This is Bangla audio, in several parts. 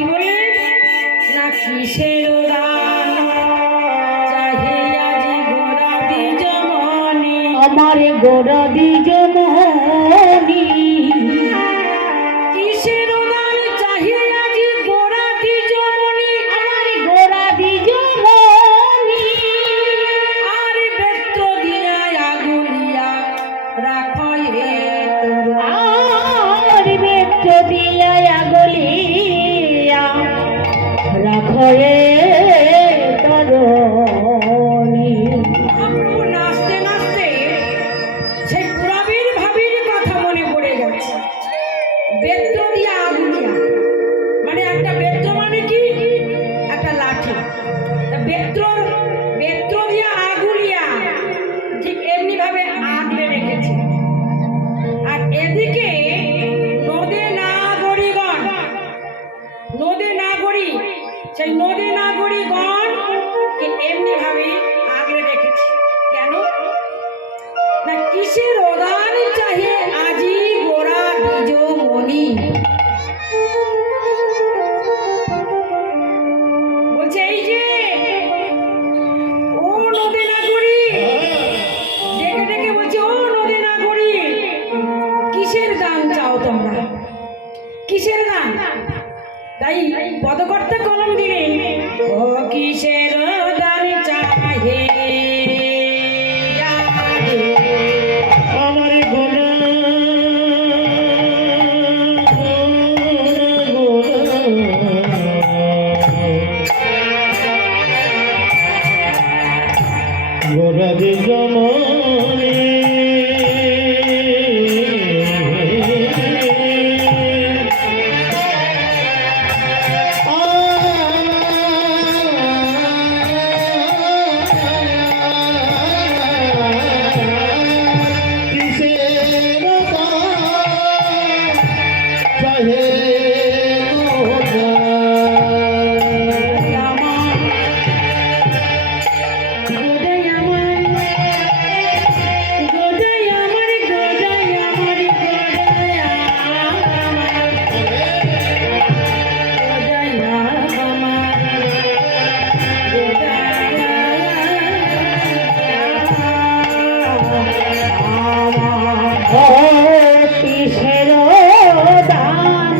কি বললেন না কিসের দান চাহে আজি গোরা দ্বিজ মনি আমার গোরা দ্বিজ মনি কিসের দান চাহে আজি গোরা দ্বিজ মনি আমার গোরা দ্বিজ মনি আর বেত্র দিয়া আগুলিয়া রাখো এ তোর আর বেত্র দিয়া আগলিয়া রাখয়ে তরণী। প্রভু নাচতে নাচতে সেই পুরাবীর ভাবির কথা মনে পড়ে যাচ্ছে। বেত্র দিয়া আগুলিয়া মানে একটা বেত্র মানে কি একটা লাঠি। বেত্র বেত্র দিয়া আগুলিয়া ঠিক এমনি ভাবে আগলে রেখেছে। আর এদিকে নদে নাগরিগণ নদে নাগরী সেই নদে নাগরিগণ এমনি ভাবে আগলে রেখেছে। কেন না কিসের অদান চাহে আজি গোরা দ্বিজ মনি বলছে এই যে ও নদী নাগরী ডেকে ডেকে বলছে ও নদী নাগরী কিসের দান চাও তোমরা কিসের দান। তাই পদকর্তা কলম দিলেন ও কিসের দান চাহে আমার গোরা গোরা দ্বিজ মনি কিসের দান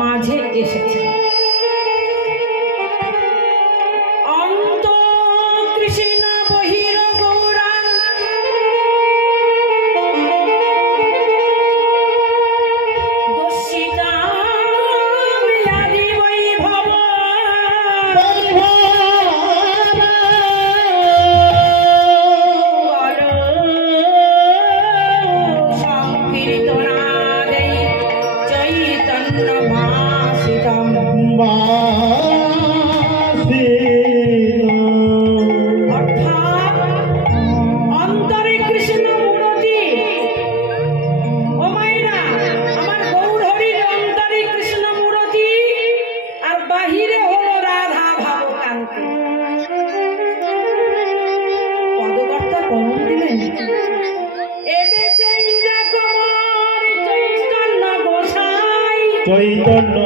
মাঝে এসেছে। অন্ত কৃষ্ণ বহির গৌরাঙ্গ দস্যিতামি বৈভব সংকীর্তনাদে চৈতন্য ভাসিতম। অর্থাৎ অন্তরে কৃষ্ণ মূরতি। ও মায়েরা, আমার গৌর হরির অন্তরে কৃষ্ণ মূরতি আর বাহিরে হলো রাধা ভাবকান্তি। পদকর্তা কমন দিলেন, এবে সেই রকমের চৈতন্য গোসাই চৈতন্য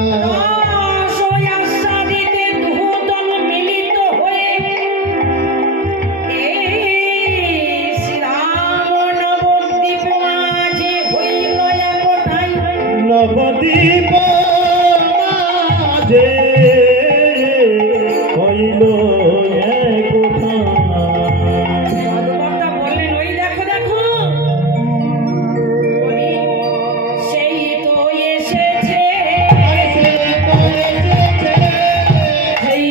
রসই আস্বাদিতে দুহতন মিলিত হয়ে এই শ্রীরাম নবদ্বীপ মাঝে হইল একটাই। নবদ্বীপ মাঝে হইল একতা। পদকর্তা বললেন, ওই দেখো দেখো, বলি, সেই তো এসেছে, সেই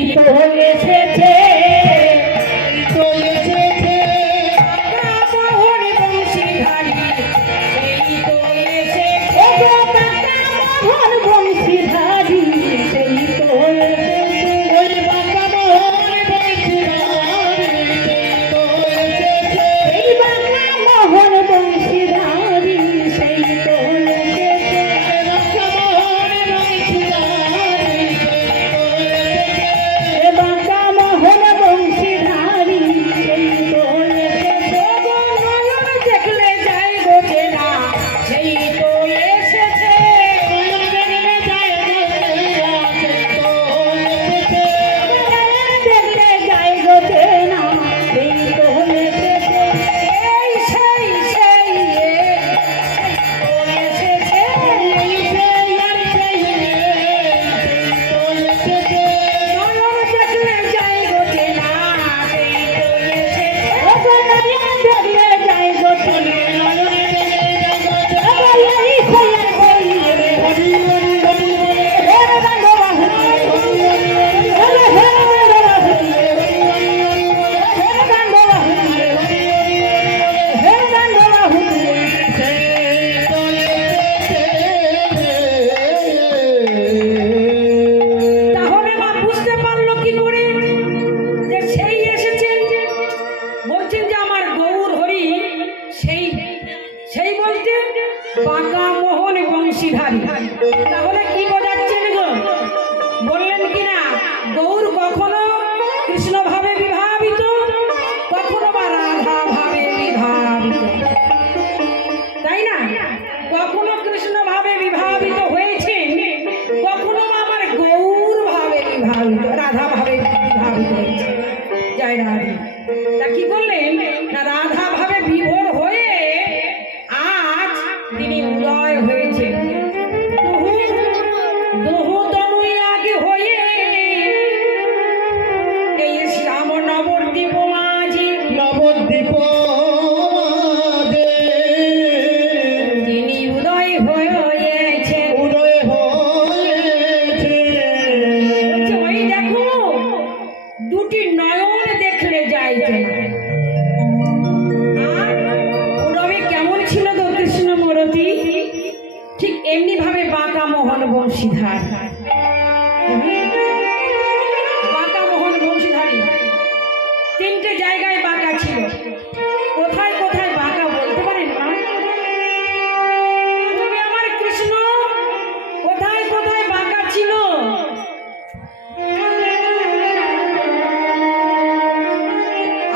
তো এসেছে কাকামোহন বংশীধারী, সেই তো এসেছে কাকামোহন বংশীধারী, সেই তো এই কাকামোহন বংশীধারী, সেই তো কাকামোহন বংশীধারী, সেই তো নয়ন দেখলে যায় গোছে না, সেই তো এসেছে দেখলে যাই গোছে না, সেই তো এসেছে। এই সেই সেই তো এসেছে নয়ন দেখলে যায় গোছে না, সেই তো এসেছে তাহলে মা বুঝতে পারলো কি করে যে সেই এসেছেন? বলছেন যে আমার গৌর হরি সেই সেই বলতে বাঁকা মোহন বংশীধারী। তাহলে কি বোঝাচ্ছেন গো? বললেন কিনা গৌর কখনো কৃষ্ণ ভাবে বিভাবিত, কখনো বা রাধা ভাবে বিভাবিত, তাই না? কখনো কৃষ্ণ ভাবে বিভাবিত হয়েছেন, কখনো আমার গৌর ভাবে বিভাবিত, রাধা ভাবে বিভাবিত হয়েছে। জয় রাধে। তা কি করলেন না, রাধা ভাবে বিভোর হয়ে আজ তিনি উদয় হয়েছে। দহু তনুই আগে হয়ে এই শ্যাম নবদ্বীপ মাঝি নবদ্বীপ মাঝে তিনি উদয় হয়েছে। উদয় হয়েছে। বলছে, ওই দেখো, দুটি নয়ন দেখলে যাইছে না। আর পূরবে কেমন ছিল গো কৃষ্ণ মূরতি? ঠিক এমনি ভাবে বাঁকা মোহন বংশীধার, বাঁকা মোহন বংশীধারী। তিনটে জায়গায় বাঁকা ছিল। কোথায় কোথায় বাঁকা বলতে পারেন মা? পূর্বে আমার কৃষ্ণ কোথায় কোথায় বাঁকা ছিল?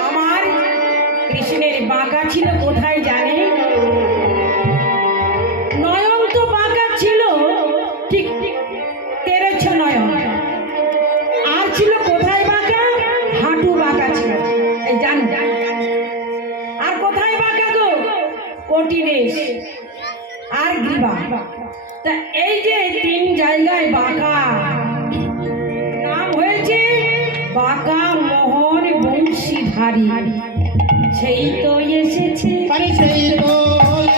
আমার কৃষ্ণের বাঁকা ছিল কোথায় জানে? নয়ন তো বাঁকা ছিল, ঠিক তেরেছ নয়ন। আর ছিল কোথায় বাঁকা? হাঁটু বাঁকা ছিল, এই জান। আর কোথায় বাঁকা গো? কোটি দেশ। আর গ্রীবা। তা এই যে তিন জায়গায় বাঁকা, নাম হয়েছে বাঁকা মোহন বংশীধারী। সেই তো এসেছে, আরে সেই তো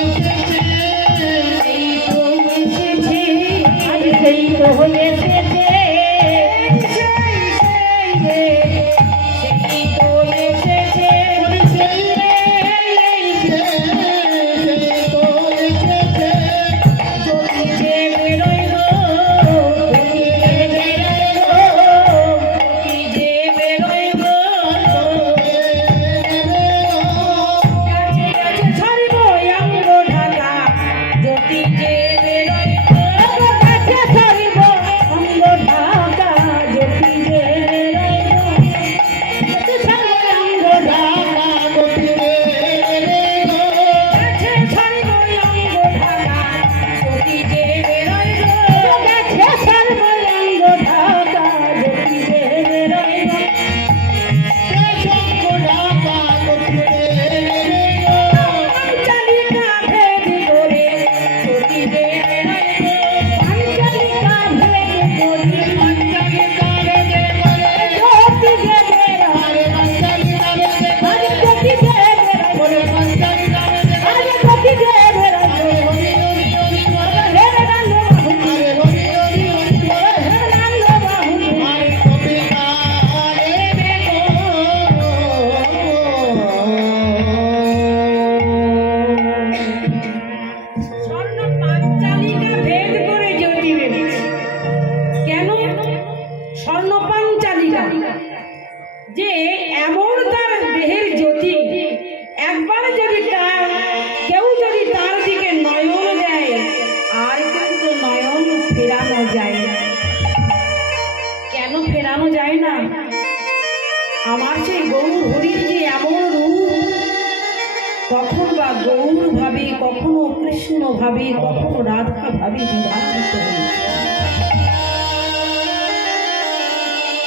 এসেছে, সেই তো এসেছে, আজ সেই তো এসেছে, সেই তো এসেছে। আরে সেই সেই তো এসেছে, যদি যে বেরোয় গো, যদি যে বেরোয় গো, যদি যে বেরোয় গো, কাছে কাছে ছাড়ব অঙ্গ ঢাকা। যদি যে বেরোয় গো, কাছে ছাড়িব অঙ্গ ঢাকা, যদি যে বেরোয় গো, কাছে ছাড়িব অঙ্গ ঢাকা, কাছে ছাড়ব অঙ্গ ঢাকা। যদি যে বেরোয় গো, কাছে ছাড়িব অঙ্গ ঢাকা, যদি যে বেরোয় গো, চালিকা ভেদ করে যদি যে বেরোয় গো, পাঞ্চালিকা ভেদ করি, চালিকা ভেদ করে যদি যে বেরোয়, আরে যদি যে বেরোয়, আরে যদি যে বেরোয়, হে রাঙ্গ বাহু, হে রাঙ্গ বাহু, স্বর্ণ পাঞ্চালিকা ভেদ করে জ্যোতি বেরোচ্ছে। কেন স্বর্ণ পাঞ্চালিকা? যে এমন তার দেহের জ্যোতি, একবার যদি তার কেউ যদি তার দিকে নয়ন দেয়, আর কিন্তু নয়ন ফেরানো যায় না। কেন ফেরানো যায় না? আমার সেই গৌর হরির যে এমন রূপ, কখন বা গৌর ভাবে, কখনো কৃষ্ণ ভাবে, কখনো রাধা ভাবে বিভাজিত হয়েছে।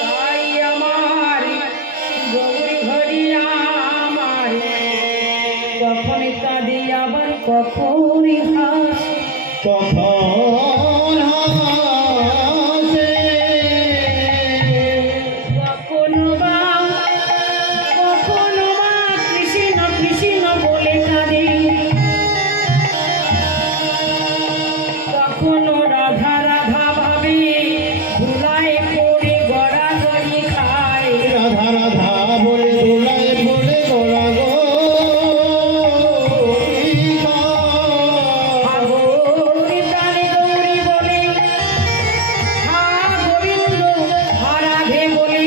তাই আমার গৌর হরি আমার, কখন কাঁদে আবার কখন হাসে। কখন হাসে, কখনো বা কৃষ্ণ কৃষ্ণ বলে কাঁদে, কখনো রাধা রাধা ভাবে ধুলায় পড়ে গড়াগড়ি খায়। রাধা রাধা বলে দোলায় বলে গোড়া গো গৌরী প্রাণে গৌরী বলে, হা গোবিন্দ হা রাধে বলে,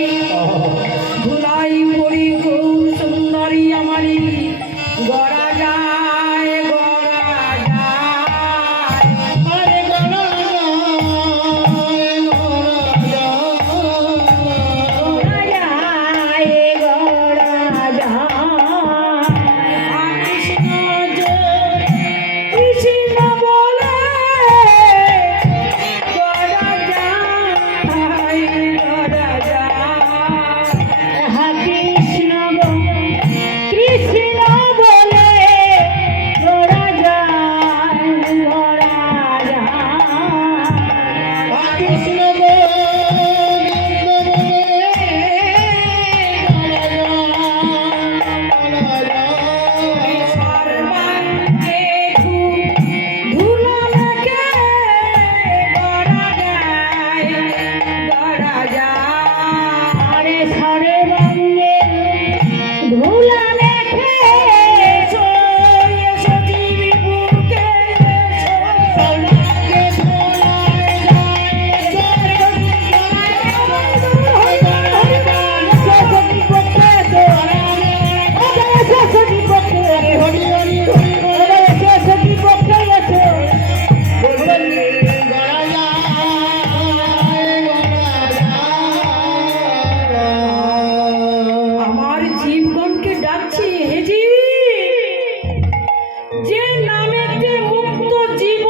ধুলাই পড়ি গৌর সুন্দরী আমারি গড়া যায়, গড়া যায়। আরে গোড়া যায় গড়া যায়, কৃষ্ণ জয় কৃষ্ণ বলে গড়া যায়, গড়া যায়। হা কৃষ্ণ কৃষ্ণ বলে গোড়া যায়, গোড়া যায়, কৃষ্ণ সর্বাঙ্গে ধুলো মেখে গড়া যায়, গড়া যায়। আরে সরে রঙে ধুলা মেখে, এসো এসো দিবি বুকে, এসো সর্বাঙ্গে ধুলায় যায়, আমার জীবগণকে ডাকছি, হেজি যে নামেতে মুক্ত জীব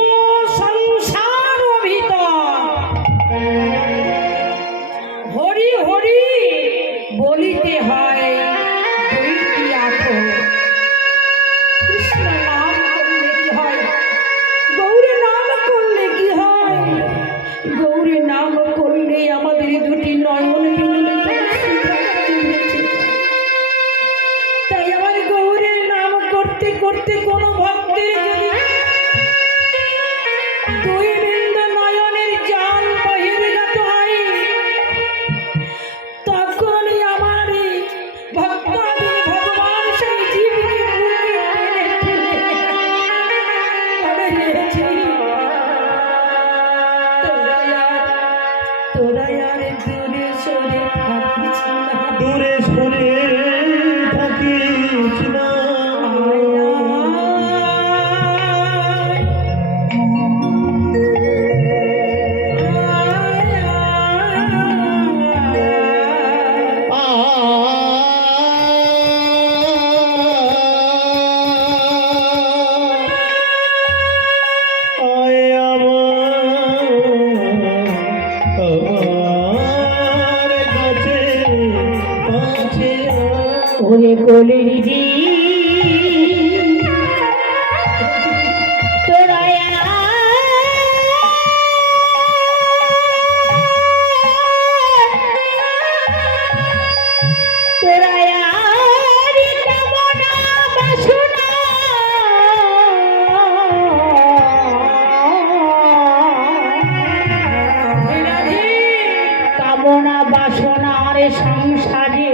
সংসার ভিতর, হরি হরি বলিতে হয় দুইটি আঁখো। কৃষ্ণ নাম করলে কি হয়? গৌরের করতে কোনো ভক্তের যদি দুই বিন্দু নয়নের জল বহির্গত হয়, তখনই আমার এই ভক্তাধীন ভগবান সেই জীবকে বুকে টেনে টেনে বলে, "হে জীব, তোরা আর দূরে সরে থাকিস না, দূরে সরে থাকিস না। ওরে কলির জি তোরা তোরা কামনা বাসনা কামনা বাসনার সংসারে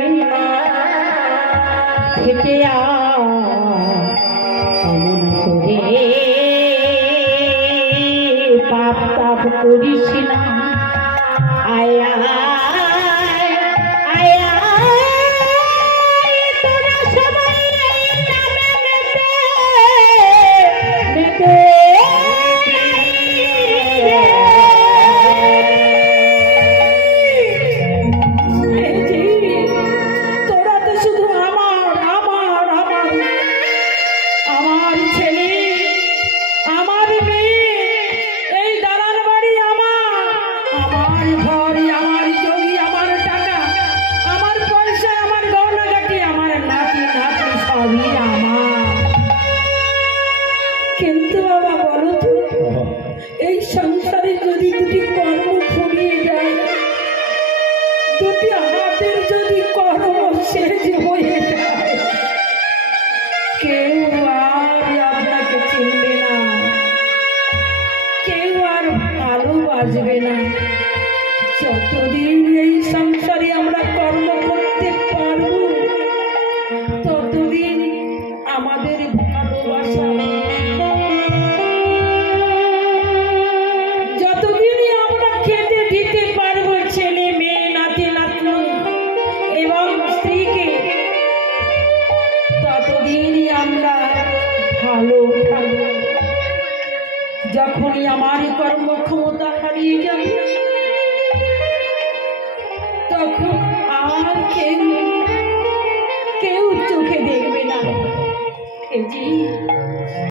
থেকে অমন করে পাপ তাপ করিস না। আয়া আয়া তোরা সবাই এই নামে মেতে মেতে তোরা তো শুধু আমার আমার আমার আমার ছেলে, আমার মেয়ে, এই দালান বাড়ি আমার, আমার ঘর, আমার জমি, আমার টাকা, আমার পয়সা, আমার গয়নাগাটি, আমার নাতি নাতি সবই আমার। কিন্তু বাবা বলো তো, এই সংসারে যদি দুটি কর্ম ফুরিয়ে যায়, দুটি হাতের যদি কর্ম শেষ হয়ে যায়, কেউ আর আপনাকে চিনবে না, কেউ আর ভালোবাসবে না। যতদিন এই সংসারে আমরা কর্ম করতে পারবো, ততদিন আমাদের ভালোবাসা, যতদিনই আমরা খেতে দিতে পারবো ছেলে মেয়ে নাতি নাতনি এবং স্ত্রীকে, ততদিনই আমরা ভালো থাকবো। যখনই আমার কর্মক্ষমতা হারিয়ে যাবে, তখন আর কেউ কেউ চোখে দেখবে না। এ জি